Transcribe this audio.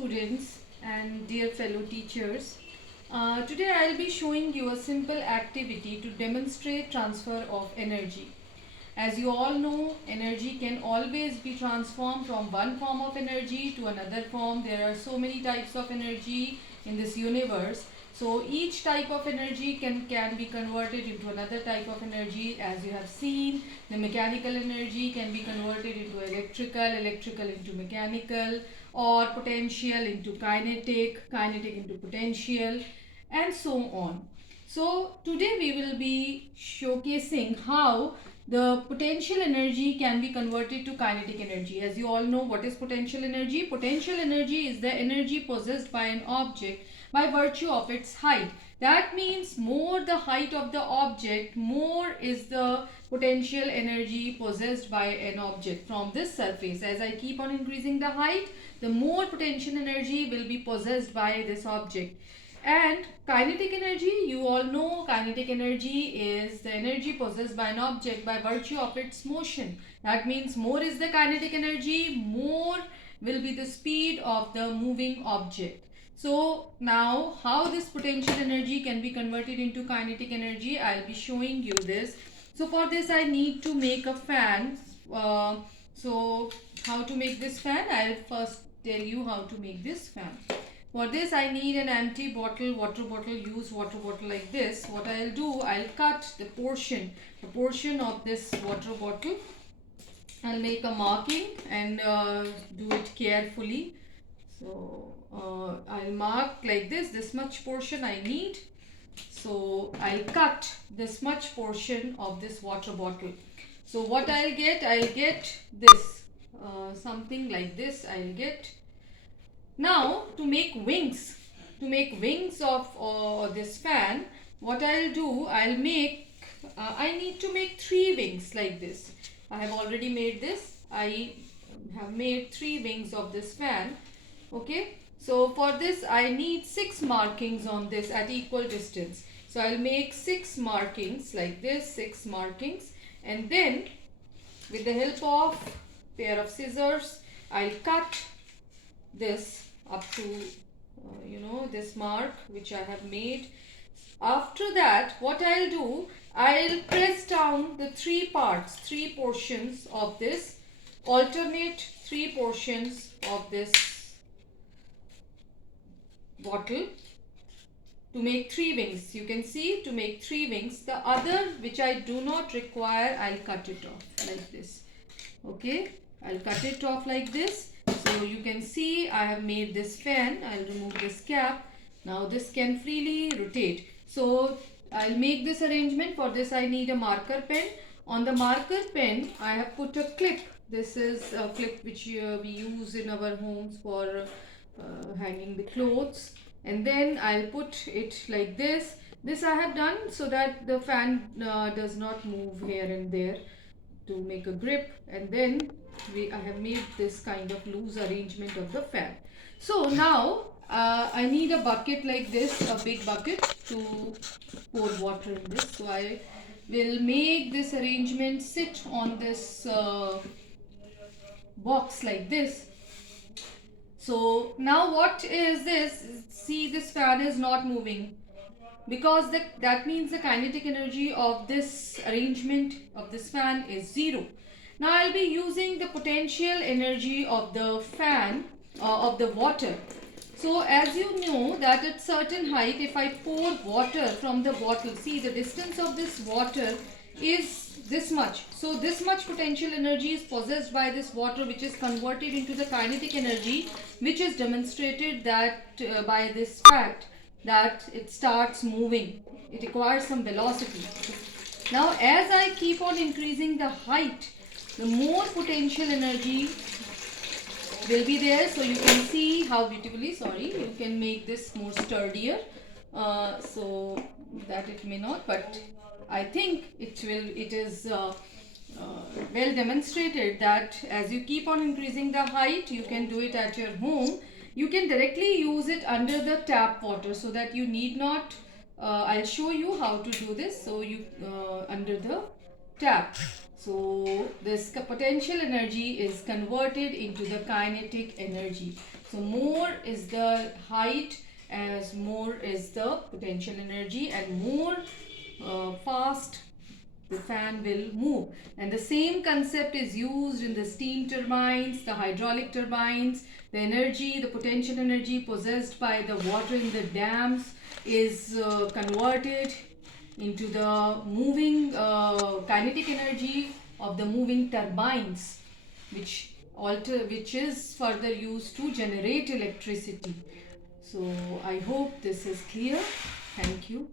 students and dear fellow teachers. Today I'll be showing you a simple activity to demonstrate transfer of energy. As you all know, energy can always be transformed from one form of energy to another form. There are so many types of energy in this universe. So each type of energy can be converted into another type of energy. As you have seen, the mechanical energy can be converted into electrical into mechanical, or potential into kinetic into potential, and so on. So today we will be showcasing how the potential energy can be converted to kinetic energy. As you all know, what is potential energy? Potential energy is the energy possessed by an object by virtue of its height. That means more the height of the object, more is the potential energy possessed by an object from this surface. As I keep on increasing the height, the more potential energy will be possessed by this object. And kinetic energy, you all know kinetic energy is the energy possessed by an object by virtue of its motion. That means more is the kinetic energy, more will be the speed of the moving object. So now how this potential energy can be converted into kinetic energy, I'll be showing you this. So for this I need to make a fan. So how to make this fan? I'll first tell you how to make this fan. For this I need an empty bottle, water bottle, use water bottle like this. What I'll do, I'll cut the portion of this water bottle. I'll make a marking and do it carefully. So I'll mark like this much portion I need. So I'll cut this much portion of this water bottle. So what I'll get this, something like this I'll get. Now to make wings of this fan, what I'll do, I need to make 3 wings like this. I have already made this. I have made 3 wings of this fan. Okay. So for this I need 6 markings on this at equal distance. So I'll make 6 markings like this, 6 markings, and then with the help of pair of scissors, I'll cut this up to this mark which I have made. After that, what I'll do, I'll press down the 3 portions of this, alternate 3 portions of this bottle to make 3 wings. You can see, to make 3 wings. The other which I do not require, I'll cut it off like this. Okay, I'll cut it off like this. So you can see I have made this fan. I'll remove this cap. Now this can freely rotate. So I'll make this arrangement. For this I need a marker pen. On the marker pen I have put a clip. This is a clip which we use in our homes for hanging the clothes. And then I'll put it like this. This I have done so that the fan does not move here and there, to make a grip. And then I have made this kind of loose arrangement of the fan. So now I need a bucket like this, a big bucket, to pour water in this. So I will make this arrangement sit on this box like this. So now what is this? See, this fan is not moving, because that means the kinetic energy of this arrangement of this fan is 0. Now I'll be using the potential energy of the fan, of the water. So as you know that at certain height, if I pour water from the bottle, see the distance of this water is this much. So this much potential energy is possessed by this water, which is converted into the kinetic energy, which is demonstrated that by this fact that it starts moving. It requires some velocity. Now as I keep on increasing the height, the more potential energy will be there. So you can see how beautifully, you can make this more sturdier, so that it may not, but I think it is well demonstrated that as you keep on increasing the height, you can do it at your home. You can directly use it under the tap water, so that you need not, I'll show you how to do this. So you under the tap. So this potential energy is converted into the kinetic energy. So more is the height, as more is the potential energy, and more fast the fan will move. And the same concept is used in the steam turbines, the hydraulic turbines. The energy, the potential energy possessed by the water in the dams is converted into the moving kinetic energy of the moving turbines, which is further used to generate electricity. So I hope this is clear. Thank you.